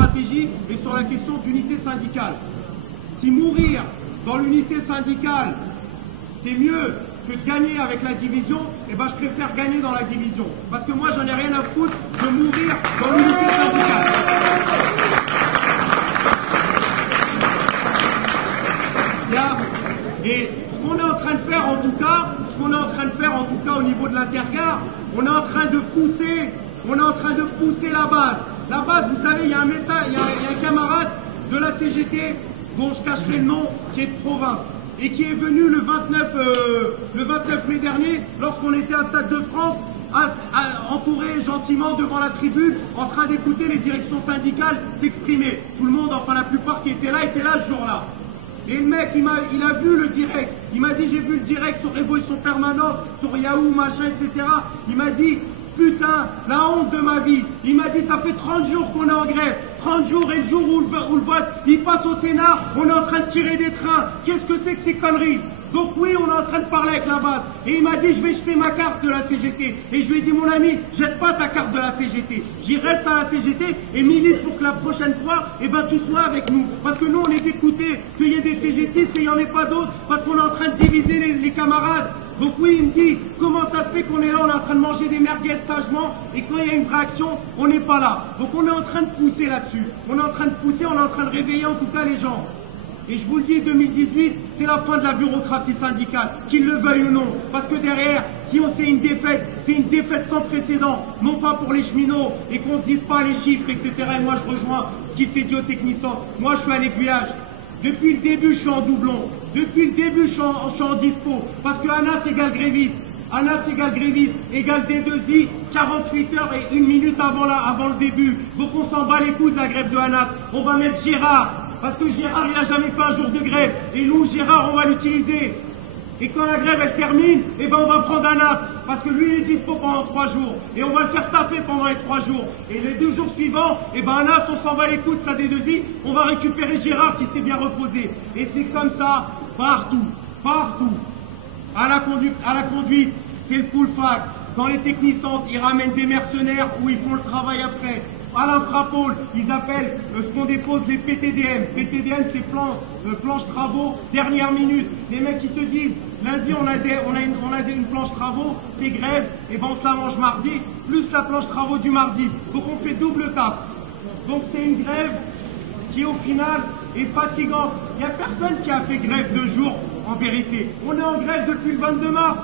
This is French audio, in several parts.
stratégie et sur la question d'unité syndicale. Si mourir dans l'unité syndicale, c'est mieux que de gagner avec la division, eh ben je préfère gagner dans la division. Parce que moi, j'en ai rien à foutre de mourir dans l'unité syndicale. Et ce qu'on est en train de faire en tout cas, au niveau de l'Intergare, on est en train de pousser la base. La base, vous savez, il y a un message, il y a un camarade de la CGT dont je cacherai le nom, qui est de province et qui est venu le 29 mai dernier, lorsqu'on était à Stade de France, entouré gentiment devant la tribune, en train d'écouter les directions syndicales s'exprimer. Tout le monde, enfin la plupart qui étaient là ce jour-là. Et le mec, il a vu le direct. Il m'a dit, j'ai vu le direct sur Révolution Permanente, sur Yahoo, machin, etc. Il m'a dit, putain, la honte de ma vie. Il m'a dit, ça fait 30 jours qu'on est en grève. 30 jours et le jour où le vote, il passe au Sénat, on est en train de tirer des trains. Qu'est-ce que c'est que ces conneries? Donc oui, on est en train de parler avec la base. Et il m'a dit, je vais jeter ma carte de la CGT. Et je lui ai dit, mon ami, jette pas ta carte de la CGT. J'y reste à la CGT et milite pour que la prochaine fois, eh ben, tu sois avec nous. Parce que nous, on est écoutés, qu'il y ait des CGTistes et il n'y en ait pas d'autres, parce qu'on est en train de diviser les camarades. Donc oui, il me dit, comment ça se fait qu'on est là, on est en train de manger des merguez sagement, et quand il y a une réaction, on n'est pas là. Donc on est en train de pousser là-dessus. On est en train de réveiller en tout cas les gens. Et je vous le dis, 2018, c'est la fin de la bureaucratie syndicale, qu'ils le veuillent ou non. Parce que derrière, si on sait une défaite, c'est une défaite sans précédent. Non pas pour les cheminots, et qu'on ne se dise pas les chiffres, etc. Et moi, je rejoins ce qui s'est dit aux techniciens. Moi, je suis à l'aiguillage. Depuis le début, je suis en doublon. Depuis le début, je suis en dispo. Parce que ANAS égale gréviste. ANAS égale gréviste, égale D2I, 48 heures et 1 minute avant le début. Donc on s'en bat les couilles de la grève de ANAS. On va mettre Gérard. Parce que Gérard, il n'a jamais fait un jour de grève. Et nous, Gérard, on va l'utiliser. Et quand la grève, elle termine, eh ben, on va prendre ANAS. Parce que lui, il est dispo pendant 3 jours. Et on va le faire taper pendant les 3 jours. Et les 2 jours suivants, eh ben, ANAS, on s'en va les coups de sa D2I. On va récupérer Gérard qui s'est bien reposé. Et c'est comme ça, partout. Partout. À la conduite, c'est le full fac. Dans les technicentres, ils ramènent des mercenaires où ils font le travail après. À l'infrapôle, ils appellent ce qu'on dépose les PTDM. PTDM, c'est planche travaux, dernière minute. Les mecs qui te disent, lundi on a une planche travaux, c'est grève, et ben on se la mange mardi, plus la planche travaux du mardi. Donc on fait double taf. Donc c'est une grève qui au final est fatigante. Il n'y a personne qui a fait grève 2 jours en vérité. On est en grève depuis le 22 mars.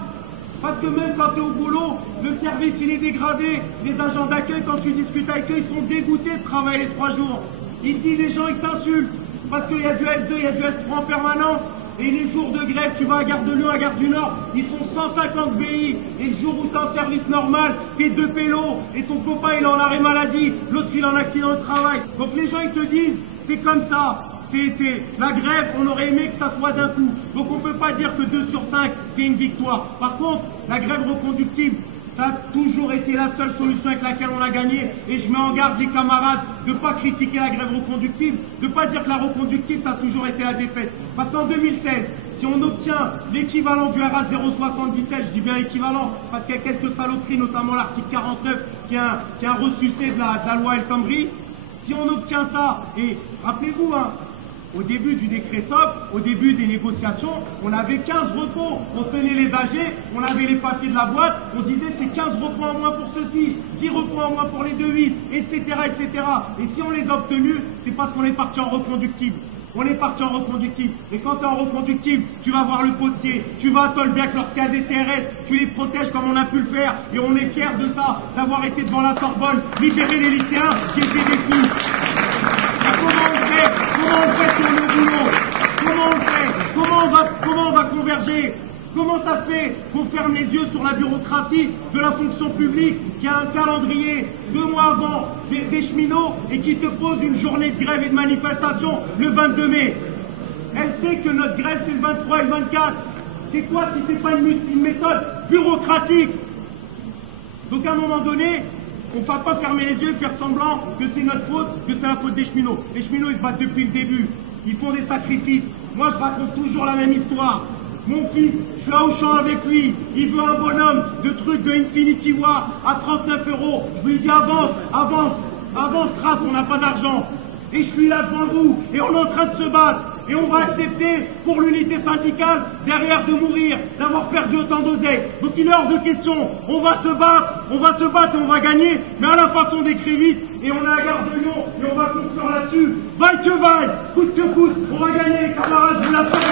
Parce que même quand tu es au boulot, le service il est dégradé. Les agents d'accueil, quand tu discutes avec eux, ils sont dégoûtés de travailler les 3 jours. Ils disent, les gens ils t'insultent. Parce qu'il y a du S2, il y a du S3 en permanence. Et les jours de grève, tu vas à Gare de Lyon, à Gare du Nord, ils sont 150 VI. Et le jour où tu es en service normal, t'es 2 pélos. Et ton copain il est en arrêt maladie, l'autre il est en accident de travail. Donc les gens ils te disent, c'est comme ça. C'est la grève, on aurait aimé que ça soit d'un coup. Donc on ne peut pas dire que 2 sur 5, c'est une victoire. Par contre, la grève reconductible, ça a toujours été la seule solution avec laquelle on a gagné. Et je mets en garde les camarades de ne pas critiquer la grève reconductible, de ne pas dire que la reconductible, ça a toujours été la défaite. Parce qu'en 2016, si on obtient l'équivalent du RA 077, je dis bien l'équivalent, parce qu'il y a quelques saloperies, notamment l'article 49, qui est un ressucé de la loi El Khomri, si on obtient ça, et rappelez-vous, hein, au début du décret SOC, au début des négociations, on avait 15 repos. On tenait les AG, on avait les papiers de la boîte, on disait c'est 15 repos en moins pour ceci, 10 repos en moins pour les 2-8, etc., etc. Et si on les a obtenus, c'est parce qu'on est parti en reconductible. On est parti en reconductible. Et quand tu es en reconductible, tu vas voir le postier, tu vas à Tolbiac lorsqu'il y a des CRS, tu les protèges comme on a pu le faire. Et on est fiers de ça, d'avoir été devant la Sorbonne, libérer les lycéens qui étaient détenus. Comment on fait sur le boulot? Comment on fait? Comment on va converger? Comment ça se fait qu'on ferme les yeux sur la bureaucratie de la fonction publique qui a un calendrier 2 mois avant des cheminots et qui te pose une journée de grève et de manifestation le 22 mai? Elle sait que notre grève c'est le 23 et le 24. C'est quoi si c'est pas une méthode bureaucratique? Donc à un moment donné, on ne va pas fermer les yeux et faire semblant que c'est notre faute, que c'est la faute des cheminots. Les cheminots, ils se battent depuis le début. Ils font des sacrifices. Moi, je raconte toujours la même histoire. Mon fils, je suis à Auchan avec lui. Il veut un bonhomme de truc de Infinity War à 39 €. Je lui dis avance, avance. Avant Stras, on n'a pas d'argent. Et je suis là devant vous, et on est en train de se battre. Et on va accepter, pour l'unité syndicale, derrière de mourir, d'avoir perdu autant d'oseille. Donc il est hors de question. On va se battre et on va gagner, mais à la façon des grévistes. Et on a la gare de Lyon, et on va conclure là-dessus. Vaille que vaille, coûte que coûte, on va gagner, les camarades, vous l'assure.